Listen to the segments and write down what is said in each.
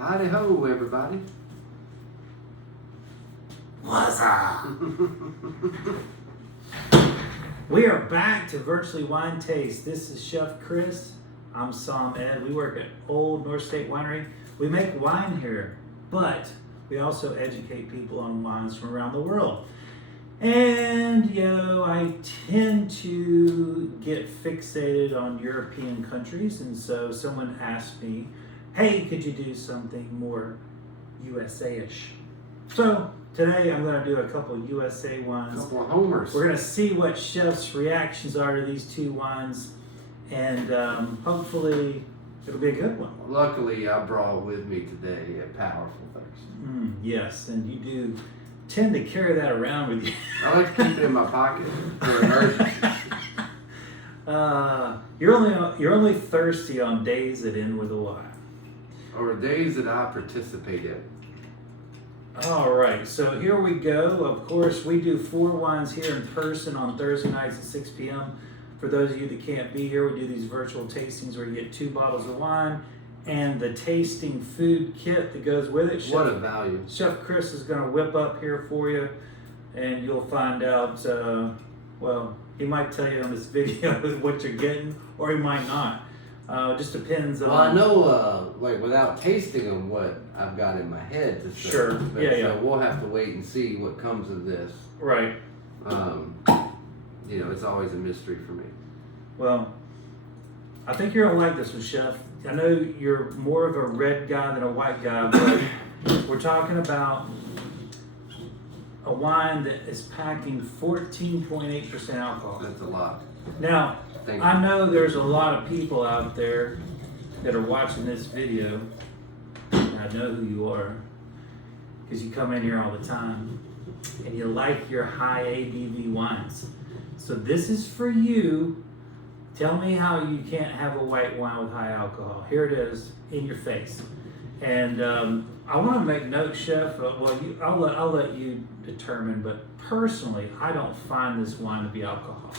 Howdy ho, everybody. What's up? We are back to Virtually Wine Taste. This is Chef Chris. I'm Sam Ed. We work at Old North State Winery. We make wine here, but we also educate people on wines from around the world. And, I tend to get fixated on European countries. And so someone asked me, hey, could you do something more USA-ish? So today I'm going to do a couple USA wines. A couple of homers. We're going to see what chefs' reactions are to these two wines. And hopefully it'll be a good one. Luckily, I brought with me today a powerful thirst. Yes, and you do tend to carry that around with you. I like to keep it in my pocket for emergencies. You're only thirsty on days that end with a Y. Or days that I participate in. All right, so here we go. Of course, we do 4 wines here in person on Thursday nights at 6 p.m. For those of you that can't be here, we do these virtual tastings where you get 2 bottles of wine and the tasting food kit that goes with it. What a value. Chef Chris is going to whip up here for you, and you'll find out, he might tell you on this video what you're getting, or he might not. It just depends on... Well, I know, without tasting them, what I've got in my head to say. Sure, But, yeah. So we'll have to wait and see what comes of this. Right. It's always a mystery for me. Well, I think you're going to like this one, Chef. I know you're more of a red guy than a white guy, but we're talking about a wine that is packing 14.8% alcohol. That's a lot. Now, Thank you. I know there's a lot of people out there that are watching this video, and I know who you are, because you come in here all the time, and you like your high ABV wines. So this is for you. Tell me how you can't have a white wine with high alcohol. Here it is, in your face. And I want to make note, Chef. I'll let you determine. But personally, I don't find this wine to be alcoholic.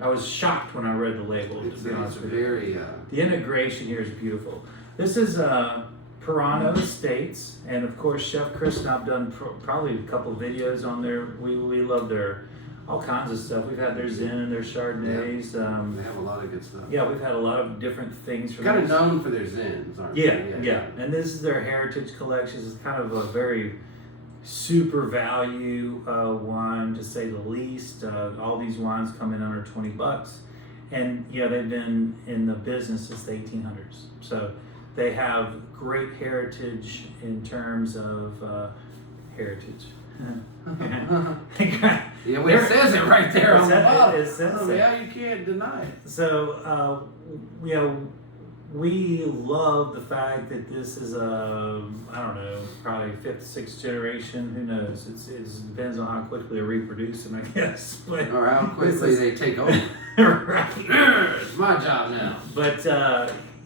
I was shocked when I read the label. It's to be honest with you, very... the integration here is beautiful. This is Peiriano Estates, and of course, Chef Chris and I've done probably a couple videos on there. We love their all kinds of stuff. We've had their Zin and their Chardonnays. They have a lot of good stuff. Yeah, we've had a lot of different things from Kind of this. known for their Zins, aren't they? Yeah. And this is their heritage collections. It's kind of a very super value wine, to say the least. All these wines come in under $20, and they've been in the business since the 1800s. So they have great heritage in terms of heritage. It says it right there on the bottom. It says it. Yeah, you can't deny it. So, we love the fact that this is probably 5th, 6th generation. Who knows? It depends on how quickly they reproduce them, I guess. But or how quickly they take over. Right. It's my job now. But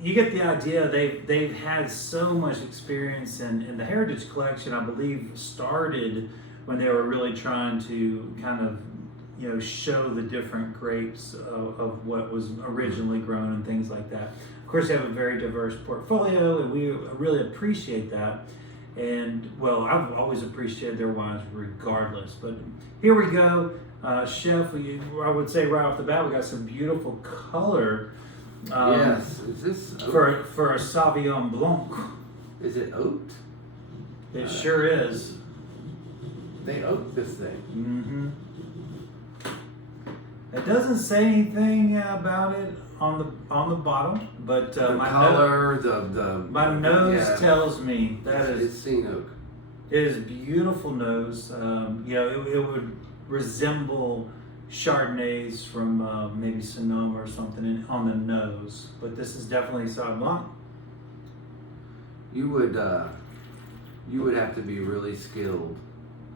you get the idea. They've had so much experience, and the Heritage Collection, I believe, started when they were really trying to kind of show the different grapes of what was originally grown and things like that. Of course, they have a very diverse portfolio, and we really appreciate that. And I've always appreciated their wines regardless. But here we go, Chef. I would say right off the bat, we got some beautiful color. Yes. Is this oak? For a Sauvignon Blanc? Is it oaked? It sure is. They oaked this thing. It doesn't say anything about it on the bottle, but The my color, my nose tells me that it's seen oak. It is a beautiful nose. It would resemble Chardonnays from maybe Sonoma or something on the nose, but this is definitely Sauvignon Blanc. You would have to be really skilled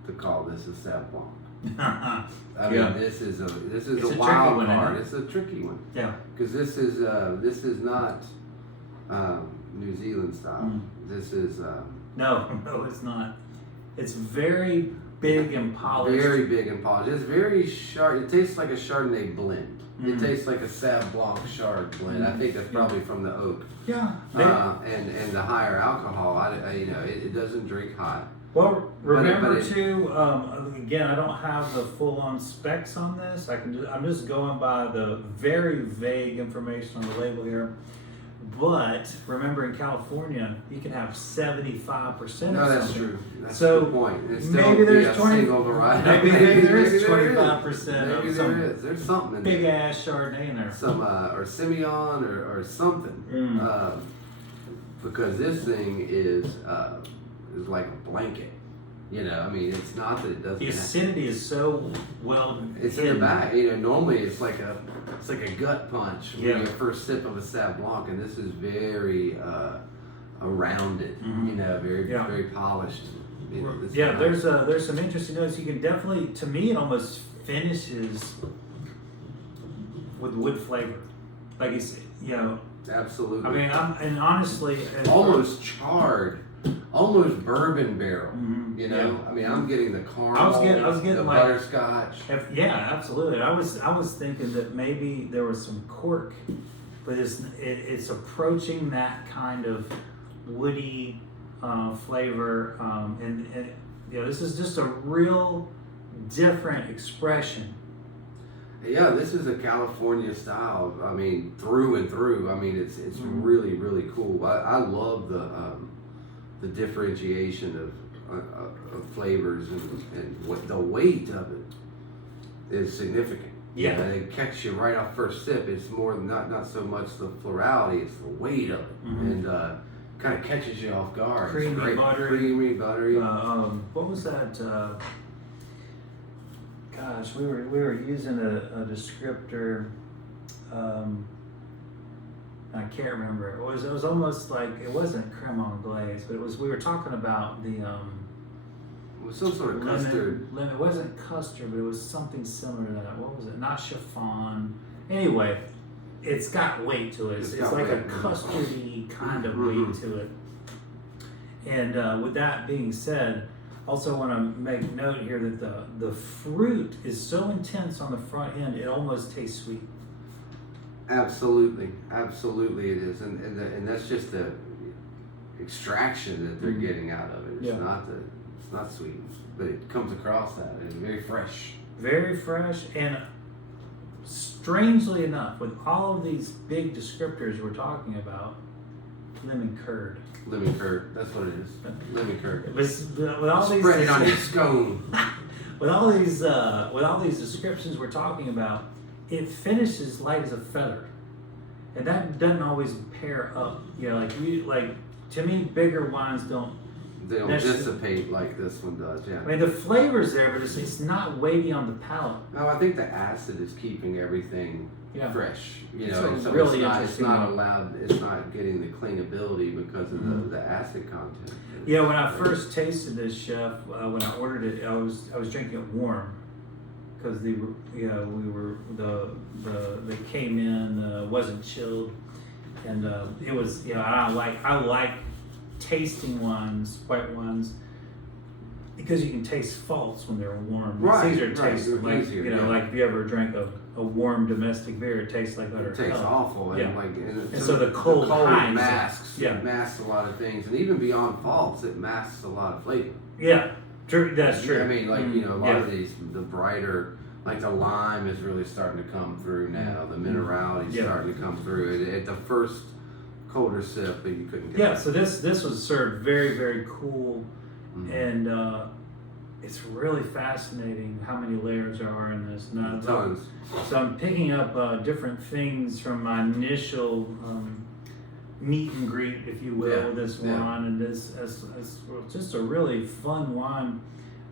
to call this a Sauv Blanc. I mean, this is a wild card. It's a tricky one. Yeah. Because this is not New Zealand style. This is no, it's not. It's very big and polished. Very big and polished. It's very It tastes like a Chardonnay blend. It tastes like a Sauv Blanc Chard blend. I think that's probably from the oak. Yeah. And the higher alcohol, it doesn't drink hot. Well, remember too. Again, I don't have the full-on specs on this. I'm just going by the very vague information on the label here. But remember, in California, you can have 75%. No, that's true. That's so a good point. It's still maybe there's 20. Single variety. Maybe there is 25% of some There's something in big there. ass Chardonnay in there. Some or Simeon or something. Because this thing is like a blanket. I mean, it's not that it doesn't. The acidity is so well. It's in the back. Normally it's like a gut punch when you first sip of a Sauv Blanc, and this is very rounded. Very polished. There's some interesting notes. You can definitely, to me, it almost finishes with wood flavor, like it's Absolutely. I mean, and honestly, almost charred. Almost bourbon barrel, I mean, I'm getting the caramel, I was getting the like butterscotch. Yeah, absolutely. I was thinking that maybe there was some cork, but it's approaching that kind of woody flavor, and this is just a real different expression. Yeah, this is a California style. I mean, through and through. I mean, it's really, really cool. I love the differentiation of flavors and what the weight of it is significant. Yeah, it catches you right off first sip. It's more than not so much the plurality; it's the weight of it, and kind of catches you off guard. Creamy, buttery. What was that? Gosh, we were using a descriptor. I can't remember. It was almost like, it wasn't creme anglaise, but we were talking about the it was some sort of custard. It wasn't custard, but it was something similar to that. What was it? Not chiffon. Anyway, it's got weight to it. It's like a custardy kind of weight to it. And with that being said, also want to make note here that the fruit is so intense on the front end, it almost tastes sweet. Absolutely it is, and that's just the extraction that they're getting out of it. It's not sweet, but it comes across that. It's very fresh, and strangely enough, with all of these big descriptors we're talking about, lemon curd. That's what it is. Lemon curd. With all these spread it on your scone. with all these descriptions we're talking about, it finishes light as a feather, and that doesn't always pair up. To me, bigger wines don't. They don't dissipate like this one does. Yeah. I mean, the flavor's there, but it's not weighty on the palate. No, I think the acid is keeping everything fresh. So really interesting. It's not allowed. It's not getting the clingability because of the acid content. Yeah, when I first tasted this, chef, when I ordered it, I was drinking it warm. Because they came in, wasn't chilled, and it was, I like tasting white wines, because you can taste faults when they're warm. Right, it's easier to taste like easier, like if you ever drank a warm domestic beer, it tastes like utter hell. It tastes awful, and so the cold masks a lot of things, and even beyond faults, it masks a lot of flavor. Yeah, true. That's true. I mean, a lot of these, the brighter. Like the lime is really starting to come through now. The minerality is starting to come through. At the first colder sip, you couldn't get. Yeah, so this was served very, very cool, and it's really fascinating how many layers there are in this. Tons. So I'm picking up different things from my initial meet and greet, if you will, with this wine, and this as just a really fun wine.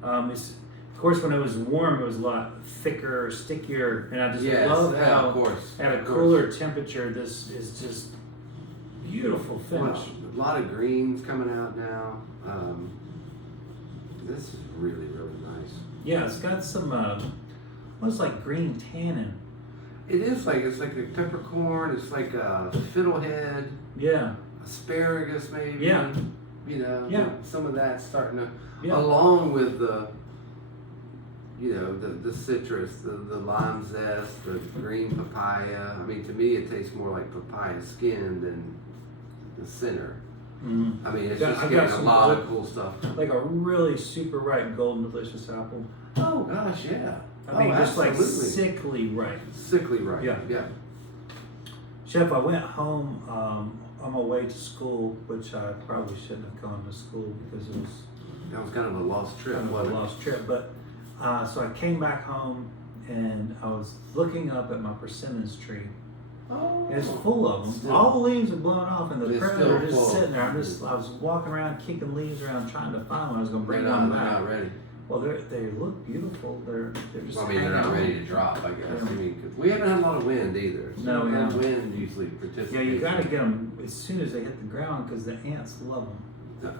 Of course, when it was warm, it was a lot thicker, stickier, and I just love how at a cooler temperature, this is just beautiful finish. Well, a lot of greens coming out now. This is really, really nice. Yeah, it's got some almost like green tannin. It is it's like a peppercorn. It's like a fiddlehead. Yeah. Asparagus, maybe. Yeah. Some of that starting to, Yeah. along with you know, the citrus, the lime zest, the green papaya. I mean, to me, it tastes more like papaya skin than the center. Mm-hmm. I mean, it's just getting a lot of cool stuff. Like a really super ripe golden delicious apple. Oh gosh, yeah. I mean, just absolutely. like sickly ripe. Sickly ripe. Yeah. Yeah. Chef, I went home on my way to school, which I probably shouldn't have gone to school because it was That was kind of a lost trip, kind of wasn't a it? lost trip. But so I came back home and I was looking up at my persimmons tree. Oh. And it's full of them. Still. All the leaves are blown off, and the It's predator are still just full. sitting there. I was walking around, kicking leaves around, trying to find one. I was going to bring They're one not, back. they're not ready. Well, they look beautiful. They're just. Well, I mean, they're not hanging ready on. to drop, I guess. Yeah. I mean, 'cause we haven't had a lot of wind either. So No, we haven't. wind usually participates. Yeah, you got to get them as soon as they hit the ground because the ants love them.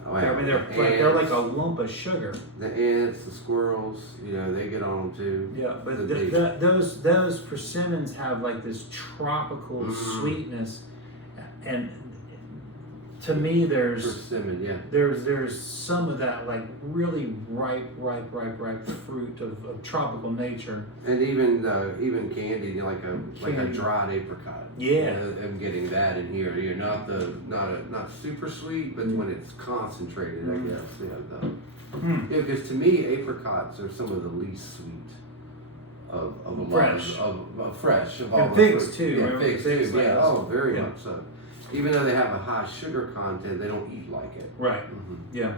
Oh, I mean, the they're like ants, a lump of sugar. The ants, the squirrels, you know, they get on them too. Yeah, but The big- those persimmons have like this tropical Mm. sweetness, and to me, there's Persimmon, yeah. there's some of that like really ripe fruit of tropical nature. And even candy, you know, like a Candy. dried apricot. Yeah. I'm getting that in here. You know, not super sweet, but when it's concentrated, Mm. I guess. Yeah, because to me, apricots are some of the least sweet of a lot Fresh. of fresh of all And the figs fruit. too, Yeah, remember figs figs too. like Yeah. this? Oh, very Yeah. much so. Even though they have a high sugar content, they don't eat like it. Right. Mhm. Yeah.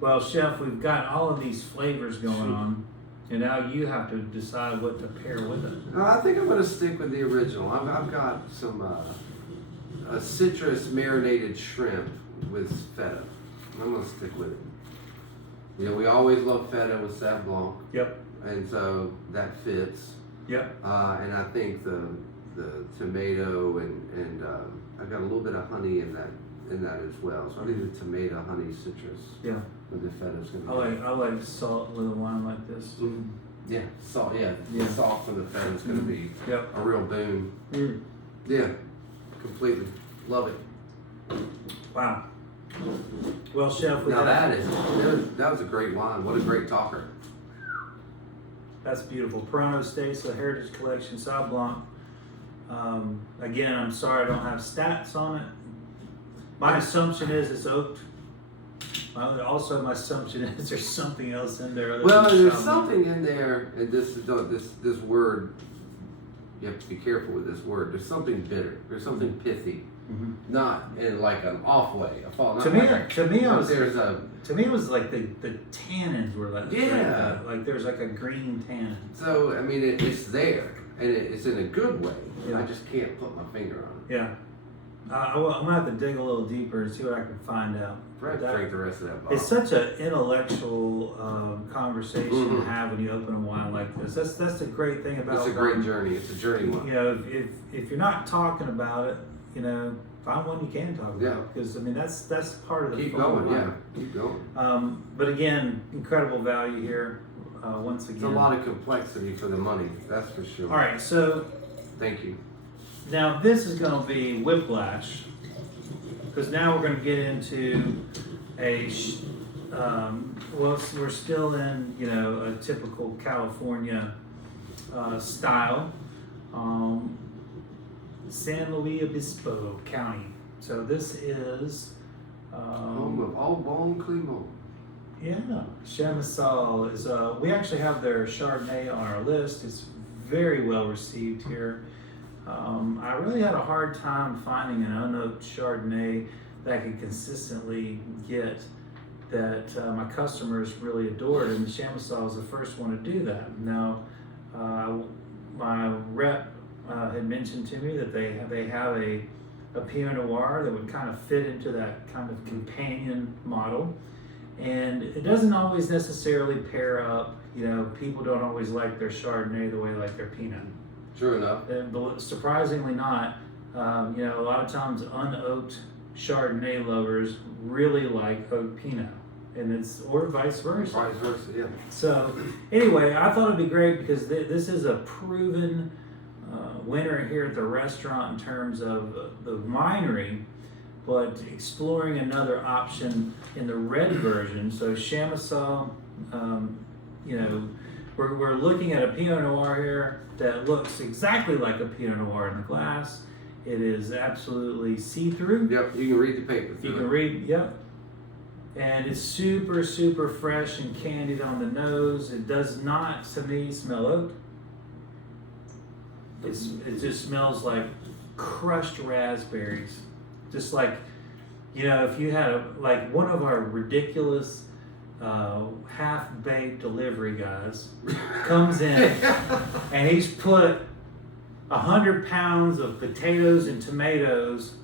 Well, Chef, we've got all of these flavors going on, and now you have to decide what to pair with it. I think I'm going to stick with the original. I've got some a citrus marinated shrimp with feta. I'm going to stick with it. You know, we always love feta with Sauv Blanc, Yep. and so that fits. Yep. And I think the tomato and I've got a little bit of honey in that as well. So I think the tomato, honey, citrus Yeah. with the feta is going to I like salt with a wine like this. Mhm. Yeah, salt. Yeah, Yeah. the salt from the feta is going to be Yep. a real boon. Mm. Yeah, completely. Love it. Wow. Well, Chef, Now that was a great wine. What a great talker. that's beautiful. Peiriano Estates, the Heritage Collection, Sauv Blanc. Again, I'm sorry I don't have stats on it. My assumption is it's oaked. Also, my assumption is there's something else in there. Other Well, than there's Sauv Blanc. something in there, and this word. You have to be careful with this word. There's something bitter. There's something pithy. Mhm. Not in like an off way. To me, it was like the tannins were like Yeah. like there's like a green tannin. So I mean, it's there, and it's in a good way. Yeah. I just can't put my finger on it. Yeah. I'm gonna have to dig a little deeper and see what I can find out. I'd That- drink the rest of that bottle. It's such an intellectual conversation to Mhm. have when you open a wine like this. That's the great thing about It's a great wine. journey. It's a journey one. You know, if you're not talking about it, you know, find one you can talk Yeah. about because I mean that's part of the Keep fun of going, wine. yeah. Keep going. But again, incredible value here. Once again, It's a lot of complexity for the money, that's for sure. All right, so Thank you. now this is going to be whiplash because now we're going to get into well, we're still in a typical California style, San Luis Obispo County. So this is Home of all bon Clément. yeah, Chamisal is we actually have their Chardonnay on our list. It's very well received here. I really had a hard time finding an unoaked Chardonnay that I could consistently get that my customers really adored, and Chamisal is the first one to do that. Now, my rep had mentioned to me that they have a Pinot Noir that would kind of fit into that kind of companion model, and it doesn't always necessarily pair up. People don't always like their Chardonnay the way they like their Pinot. True enough. But surprisingly not. A lot of times unoaked Chardonnay lovers really like oak Pinot, and or vice versa. Vice versa, yeah. So anyway, I thought it'd be great because this is a proven winner here at the restaurant in terms of the winery, but exploring another option in the red version. So Chamisal, we're we're looking at a Pinot Noir here that looks exactly like a Pinot Noir in the glass. It is absolutely see-through. Yep, you can read the paper. You can read, yep. And it's super, super fresh and candied on the nose. It does not, to me, smell oak. It just smells like crushed raspberries. Just like, you know, if you had like one of our ridiculous half-baked delivery guys comes in and he's put 100 pounds of potatoes and tomatoes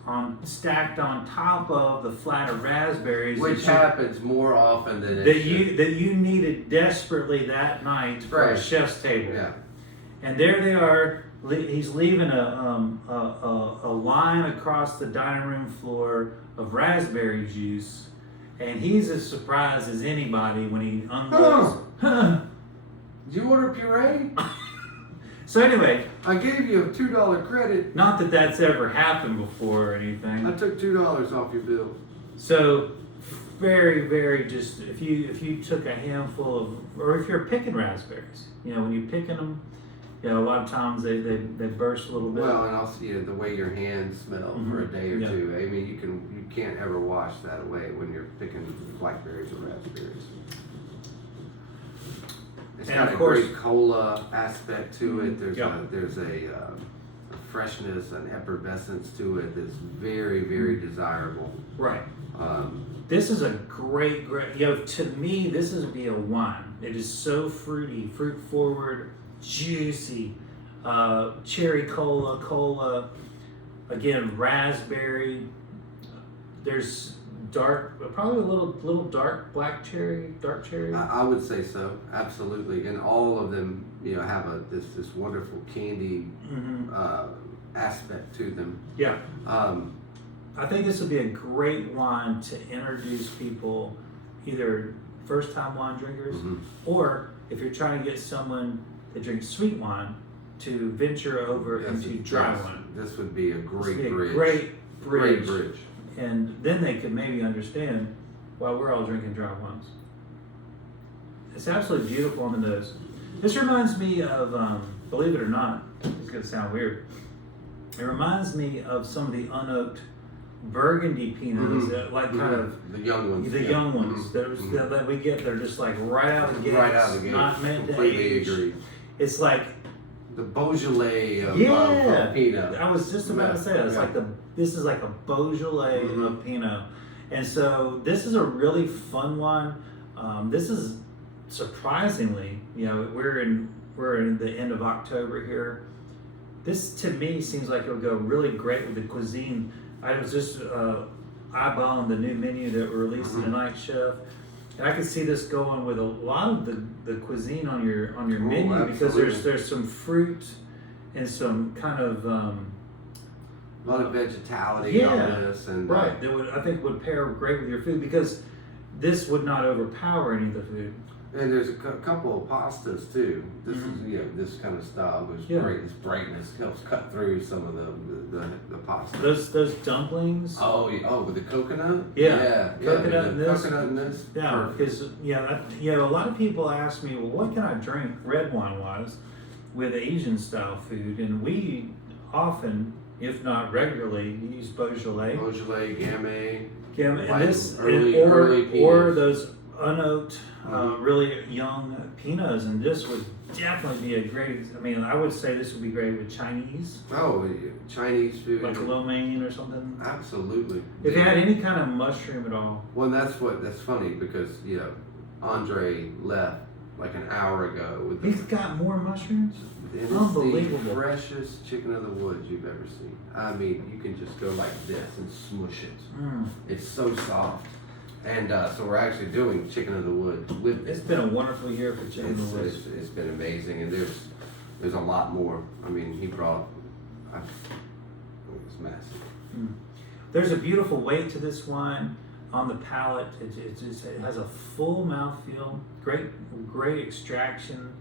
stacked on top of the flat of raspberries, which happens more often than that you needed desperately that night for a chef's table. Yeah. And there they are. He's leaving a line across the dining room floor of raspberry juice, and he's as surprised as anybody when he unloads. Did you order puree? So anyway, I gave you a $2 credit. not that that's ever happened before or anything. I took $2 off your bill. So very, very just if you took a handful of, or if you're picking raspberries, you know, when you're picking them, you know, a lot of times they burst a little bit. Well, and also the way your hands smell for a day or two. I mean, you can't ever wash that away when you're picking blackberries or raspberries. It's got a great cola aspect to it. There's a freshness, an effervescence to it that's very, very desirable. Right. This is a great, you know, to me, this is be a wine. It is so fruity, fruit forward, juicy, cherry cola, again, raspberry. There's probably a little dark cherry. I would say so, absolutely. And all of them, you know, have this wonderful candy aspect to them. Yeah. I think this would be a great wine to introduce people, either first-time wine drinkers, or if you're trying to get someone that drinks sweet wine to venture over into dry wine. This would be a great bridge. Great bridge. And then they could maybe understand why we're all drinking dry wines. It's absolutely beautiful on the nose. This reminds me of, believe it or not, it's going to sound weird. It reminds me of some of the unoaked Burgundy Pinots, that like kind of the young ones. The young ones that we get. They're just like right out of the gates. Right out of the gates. Not meant Completely to age. agree. It's like the Beaujolais of Pinot. I was just about to say that. It's like this is like a Beaujolais of Pinot, and so this is a really fun one. This is surprisingly, you know, we're in the end of October here. This to me seems like it'll go really great with the cuisine. I was just eyeballing the new menu that we're releasing tonight, Chef, and I could see this going with a lot of the cuisine on your menu, absolutely. because there's some fruit and some kind of a lot of vegetality on this, and right. That I think would pair great with your food, because this would not overpower any of the food. And there's a couple of pastas too. This is this kind of style was great. This brightness helps cut through some of the pasta. Those dumplings. Oh, with the coconut. Coconut in this. Coconut in this. Yeah, because a lot of people ask me, well, what can I drink red wine wise with Asian style food, and we often, if not regularly, use Beaujolais, Gamay, and this, early or those unoaked, really young Pinots, and this would definitely be a great. I mean, I would say this would be great with Chinese. Oh, Chinese food, like lo mein or something. Absolutely. If it had any kind of mushroom at all. Well, that's funny, because Andre left like an hour ago. He's got more mushrooms. It's unbelievable. The freshest chicken of the woods you've ever seen. I mean, you can just go like this and smush it. It's so soft. And so we're actually doing chicken of the woods with it. It's been a wonderful year for chicken of the woods. It's been amazing, and there's a lot more. I mean, he brought. It's massive. There's a beautiful weight to this wine on the palate. It has a full mouthfeel, great extraction,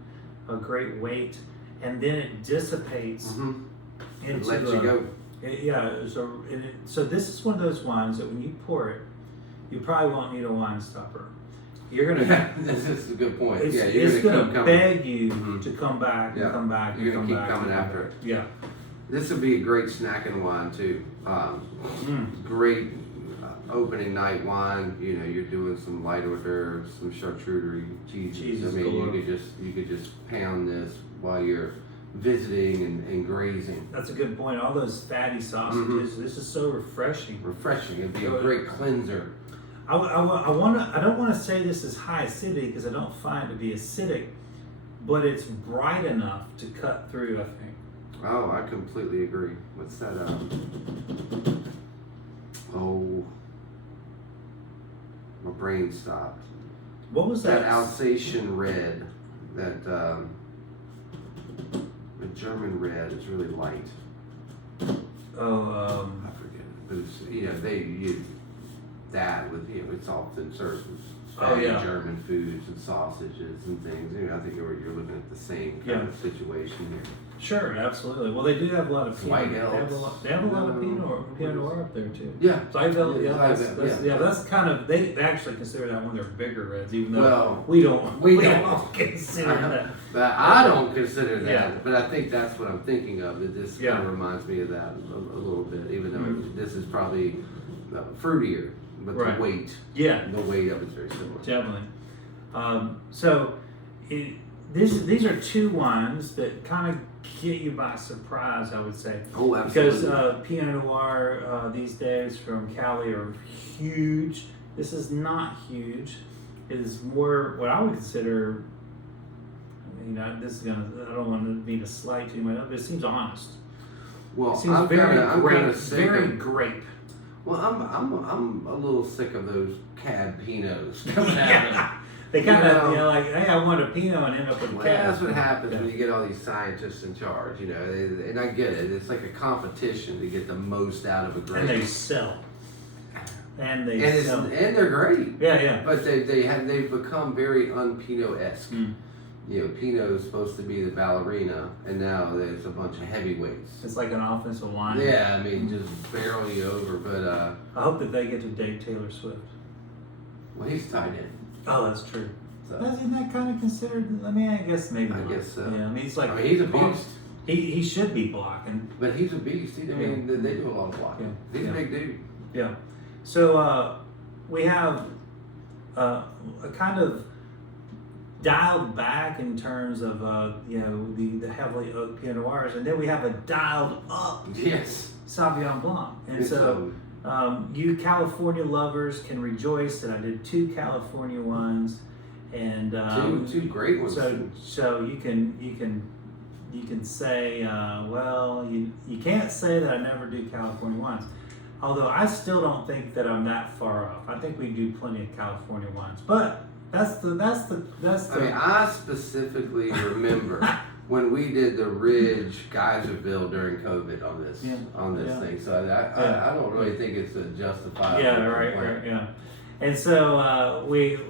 a great weight, and then it dissipates into. It lets you go. So this is one of those wines that when you pour it, you probably won't need a wine stopper. you're gonna. This is a good point. It's, Yeah, it's you're gonna keep beg you Mhm. to come back and Yeah. come back. You're and gonna come keep back coming and come after back. it. Yeah. This would be a great snacking wine too. Great opening night wine. You know, you're doing some light hors d'oeuvres, some charcuterie, cheeses. Cheeses I mean, galore. you could just pound this while you're visiting and grazing. That's a good point. All those fatty sausages. This is so refreshing. Refreshing. It'd be a great cleanser. I don't want to say this is high acidity because I don't find it to be acidic, but it's bright enough to cut through, I think. Oh, I completely agree. What's that? Oh, my brain stopped. What was that? That Alsatian red, that the German red is really light. Oh, I forget. But it's, you know, that with, you know, it's often served with German foods and sausages and things. You know, I think you're looking at the same kind of situation here. sure, absolutely. Well, they do have a lot of Pinot. White They have a lot of Pinot Noir up there too. Yeah. Zyvel, Yeah, that's kind of they actually consider that one of their bigger reds, even though Well, we don't don't. consider that. But I don't consider that. Yeah. But I think that's what I'm thinking of. That this Yeah. kind of reminds me of that a little bit, even though Mhm. this is probably fruitier, but Right. the weight of it's very similar. Definitely. These are two wines that kind of get you by surprise, I would say. Oh, absolutely. Because Pinot Noir these days from Cali are huge. This is not huge. It is more what I would consider. You know, this is gonna. I don't want to be a slight too much, but it seems honest. Well, It seems I'm very kind of sick. sick Very of. grape. Well, I'm a little sick of those cab Pinots coming out. They kind of, You know, like, hey, I want a Pinot and end up with a Well, cab. that's what happens when you get all these scientists in charge, you know. And I get it. It's like a competition to get the most out of a grape. And they sell. And sell. And they're great. Yeah. But they've become very un-Pinot-esque. Mm. You know, Pinot is supposed to be the ballerina, and now there's a bunch of heavyweights. It's like an offensive line. Yeah, I mean, just barrel you over. But I hope that they get to date Taylor Swift. well, he's tied in. Oh, that's true. So. Isn't that kind of considered? I mean, I guess maybe. I not. guess so. Yeah, I mean, he's like. I mean, he's a beast. He should be blocking. But he's a beast. I mean, they do a lot of blocking. Yeah. He's a big dude. Yeah. So we have a kind of dialed back in terms of the heavily oaked Pinot Noirs, and then we have a dialed up Yes. Sauvignon Blanc. And It's, so you California lovers can rejoice that I did 2 California wines, and two great ones. So you can say, well, you can't say that I never do California wines. Although I still don't think that I'm that far off. I think we do plenty of California wines, but that's the. I mean, I specifically remember when we did the Ridge Geyserville during COVID on this thing. So I don't really think it's a justifiable. Yeah. And so we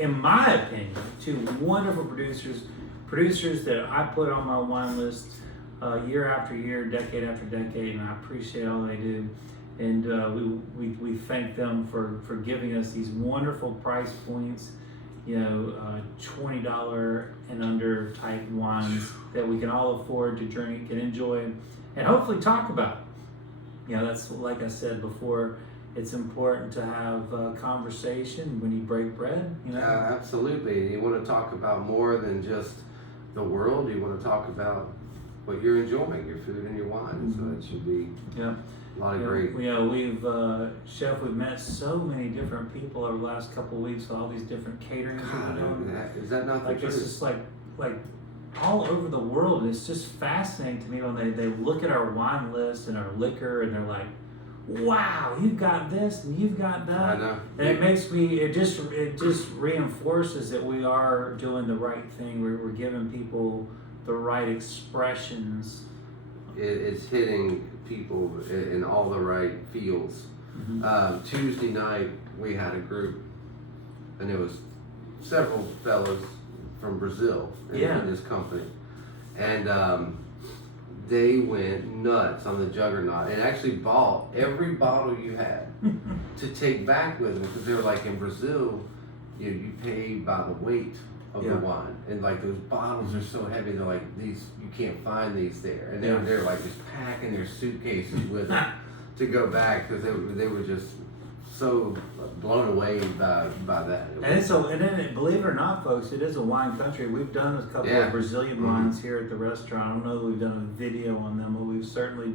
in my opinion, 2 wonderful producers that I put on my wine list year after year, decade after decade, and I appreciate all they do. And we thank them for giving us these wonderful price points, $20 and under type wines that we can all afford to drink and enjoy and hopefully talk about. That's like I said before, it's important to have a conversation when you break bread. Absolutely. You want to talk about more than just the world. You want to talk about what you're enjoying, your food and your wine. And so it should be a lot of great. We've Chef, we've met so many different people over the last couple of weeks with all these different caterings. Is that not the Like truth? it's just like all over the world. It's just fascinating to me when they look at our wine list and our liquor and they're like, wow, you've got this and you've got that. I know. And it just reinforces that we are doing the right thing. We're giving people the right expressions. It's hitting people in all the right fields. Mm-hmm. Tuesday night we had a group, and it was several fellows from Brazil in this company, and they went nuts on the Juggernaut and actually bought every bottle you had to take back with them, because they were like, in Brazil, you pay by the weight of the wine, and like those bottles are so heavy, they're like, these, you can't find these there, and they're like just packing their suitcases with them to go back, because they were just so blown away by that. And then believe it or not, folks, it is a wine country. We've done a couple of Brazilian wines here at the restaurant. I don't know that we've done a video on them, but we've certainly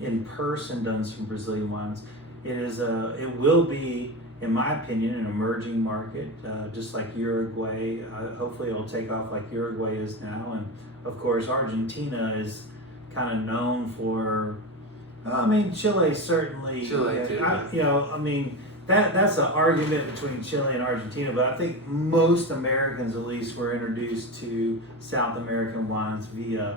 in person done some Brazilian wines. It will be, in my opinion, an emerging market, just like Uruguay. Hopefully it'll take off like Uruguay is now. And of course, Argentina is kind of known for, Chile certainly. Chile too. That's an argument between Chile and Argentina, but I think most Americans at least were introduced to South American wines via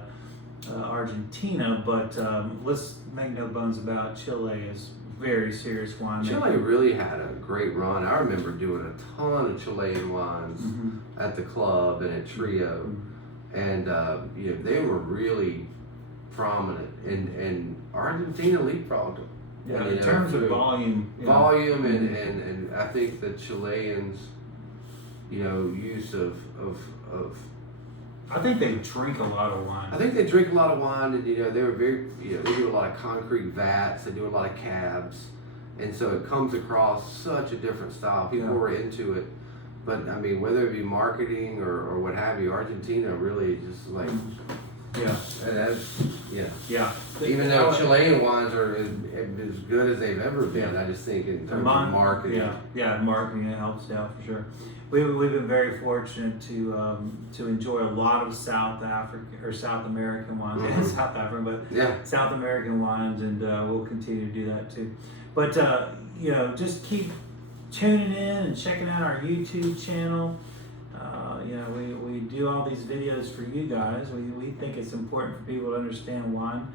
Argentina. But let's make no bones about it, Chile is very serious wine. Chile really had a great run. I remember doing a ton of Chilean wines at the club and at Trio, and they were really prominent, and Argentina leapfrogged them. Yeah, in terms of volume. And I think the Chileans, use of I think they drink a lot of wine. I think they drink a lot of wine, and they were very, they do a lot of concrete vats, they do a lot of cabs, and so it comes across such a different style. People were into it, but whether it be marketing or what have you, Argentina really just like. Even though Chilean wines are as good as they've ever been, I just think in terms of marketing. Marketing, it helps out for sure. We've been very fortunate to enjoy a lot of South American wines, South African, but South American wines, and we'll continue to do that too. But just keep tuning in and checking out our YouTube channel. We do all these videos for you guys. We think it's important for people to understand wine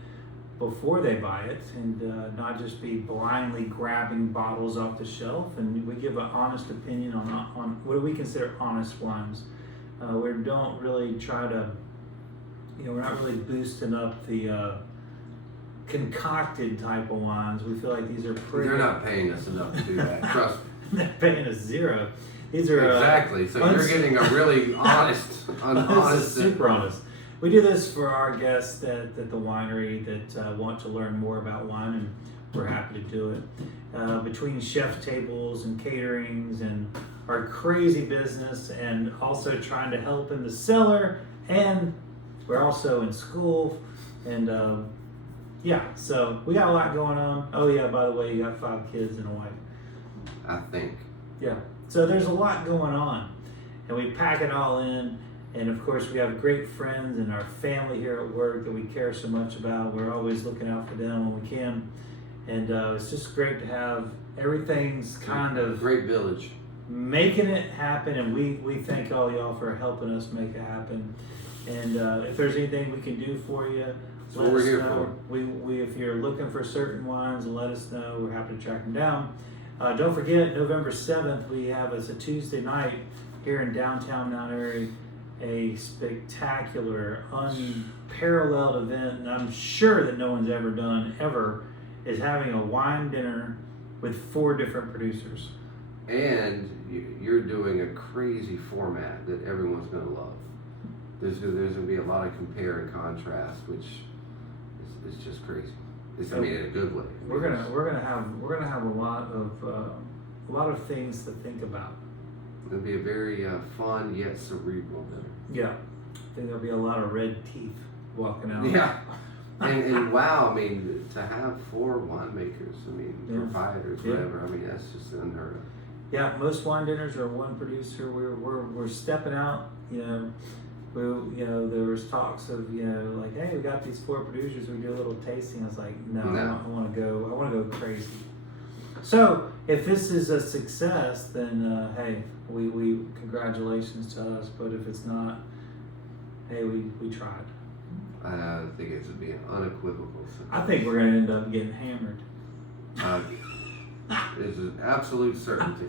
before they buy it, and not just be blindly grabbing bottles off the shelf. And we give an honest opinion on what do we consider honest wines. We don't really try to, we're not really boosting up the concocted type of wines. We feel like these are pretty. They're not paying us enough to do that. Trust me. They're paying us zero. These are exactly. So you're getting a really honest, super honest. We do this for our guests at the winery that want to learn more about wine, and we're happy to do it. Between chef tables and caterings and our crazy business, and also trying to help in the cellar, and we're also in school, and so we got a lot going on. Oh yeah, by the way, you got 5 kids and a wife. I think. Yeah. So there's a lot going on, and we pack it all in. And of course, we have great friends and our family here at work that we care so much about. We're always looking out for them when we can. And it's just great to have everything's kind of great village making it happen. And we thank all y'all for helping us make it happen. And if there's anything we can do for you, that's what we're here for. We if you're looking for certain wines, let us know. We're happy to track them down. Don't forget, November 7th, we have it's a Tuesday night here in downtown Mount Airy, a spectacular, unparalleled event, and I'm sure that no one's ever done, is having a wine dinner with 4 different producers. And you're doing a crazy format that everyone's going to love. There's going to be a lot of compare and contrast, which is just crazy. In a good way. We're gonna have a lot of things to think about. It'll be a very fun yet cerebral dinner. Yeah, I think there'll be a lot of red teeth walking out. Yeah, and wow, to have 4 winemakers, proprietors, whatever. That's just unheard of. Yeah, most wine dinners are 1 producer. We're stepping out. There was talks of like, hey, we got these 4 producers. We do a little tasting. I was like, no. I want to go crazy. So if this is a success, then hey, we congratulations to us. But if it's not, hey, we tried. I think it would be an unequivocal success. I think we're going to end up getting hammered. It's an absolute certainty.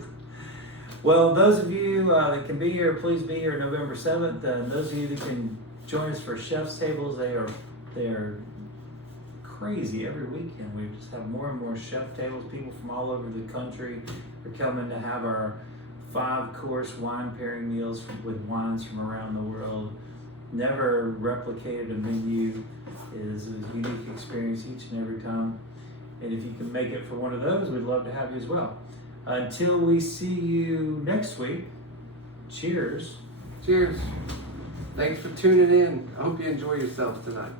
Well, those of you that can be here, please be here November 7th. And those of you that can join us for Chef's Tables, they are crazy every weekend. We just have more and more chef tables. People from all over the country are coming to have our 5-course wine pairing meals with wines from around the world. Never replicated a menu. It is a unique experience each and every time. And if you can make it for one of those, we'd love to have you as well. Until we see you next week, cheers. Cheers. Thanks for tuning in. I hope you enjoy yourselves tonight.